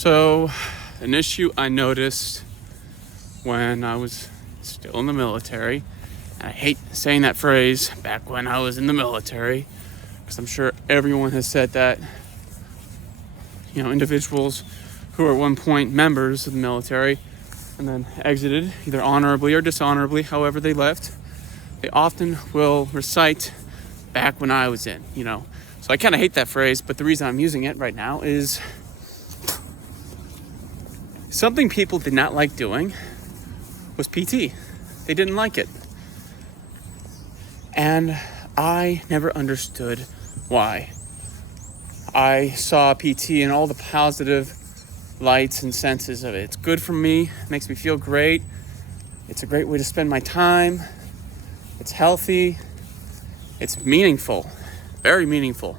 So, an issue I noticed when I was still in the military, and I hate saying that phrase, back when I was in the military, because I'm sure everyone has said that. You know, individuals who were at one point members of the military and then exited, either honorably or dishonorably, however they left, they often will recite back when I was in, So I kind of hate that phrase, but the reason I'm using it right now is something people did not like doing was PT. They didn't like it. And I never understood why. I saw PT in all the positive lights and senses of it. It's good for me, makes me feel great. It's a great way to spend my time. It's healthy. It's meaningful, very meaningful.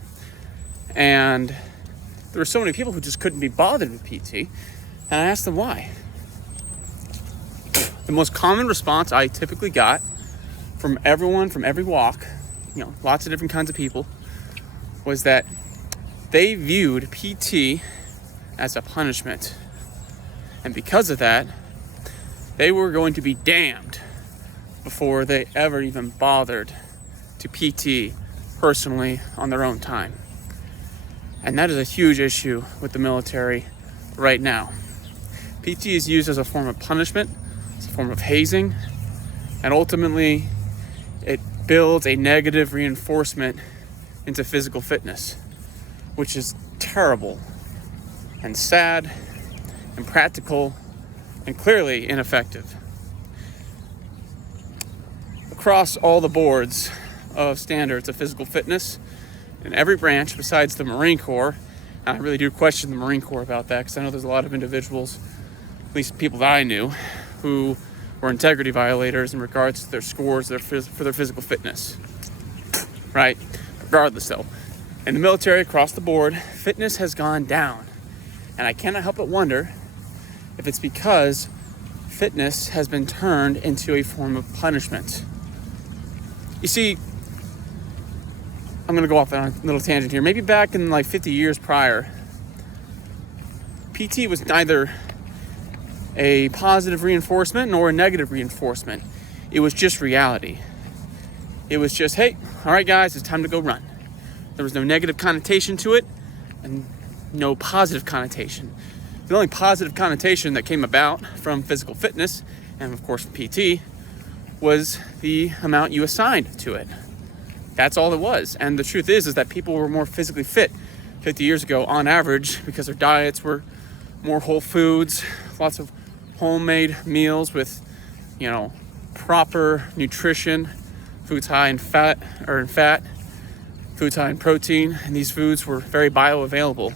And there were so many people who just couldn't be bothered with PT. And I asked them why. The most common response I typically got from everyone from every walk, lots of different kinds of people, was that they viewed PT as a punishment. And because of that, they were going to be damned before they ever even bothered to PT personally on their own time. And that is a huge issue with the military right now. PT is used as a form of punishment, as a form of hazing, and ultimately it builds a negative reinforcement into physical fitness, which is terrible and sad and practical and clearly ineffective. Across all the boards of standards of physical fitness in every branch besides the Marine Corps, and I really do question the Marine Corps about that because I know there's a lot of individuals, at least people that I knew, who were integrity violators in regards to their scores for their physical fitness. Right? Regardless though, in the military across the board, fitness has gone down. And I cannot help but wonder if it's because fitness has been turned into a form of punishment. You see, I'm going to go off on a little tangent here. Maybe back in 50 years prior, PT was neither a positive reinforcement nor a negative reinforcement. It was just reality. It was just, hey, all right guys, it's time to go run. There was no negative connotation to it and no positive connotation. The only positive connotation that came about from physical fitness and of course from PT was the amount you assigned to it. That's all it was. And the truth is that people were more physically fit 50 years ago on average because their diets were more whole foods, lots of homemade meals with, proper nutrition, foods high in fat, foods high in protein, and these foods were very bioavailable.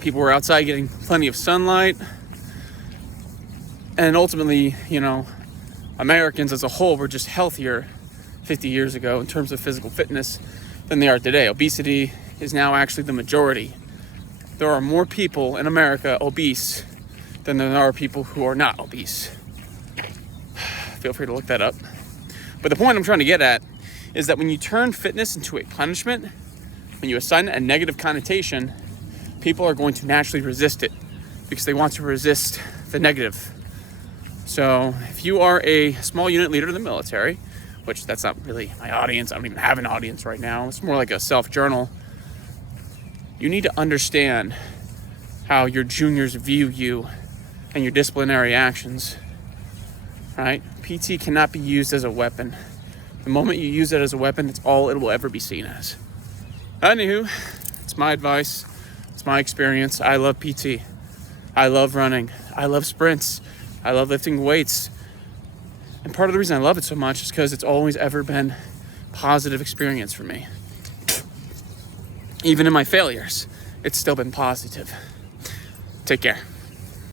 People were outside getting plenty of sunlight, and ultimately, Americans as a whole were just healthier 50 years ago in terms of physical fitness than they are today. Obesity is now actually the majority. There are more people in America obese than there are people who are not obese. Feel free to look that up. But the point I'm trying to get at is that when you turn fitness into a punishment, when you assign a negative connotation, people are going to naturally resist it because they want to resist the negative. So if you are a small unit leader in the military, which that's not really my audience, I don't even have an audience right now, it's more like a self-journal, you need to understand how your juniors view you and your disciplinary actions, right? PT cannot be used as a weapon. The moment you use it as a weapon, it's all it will ever be seen as. Anywho, it's my advice. It's my experience. I love PT. I love running. I love sprints. I love lifting weights. And part of the reason I love it so much is because it's always ever been a positive experience for me. Even in my failures, it's still been positive. Take care.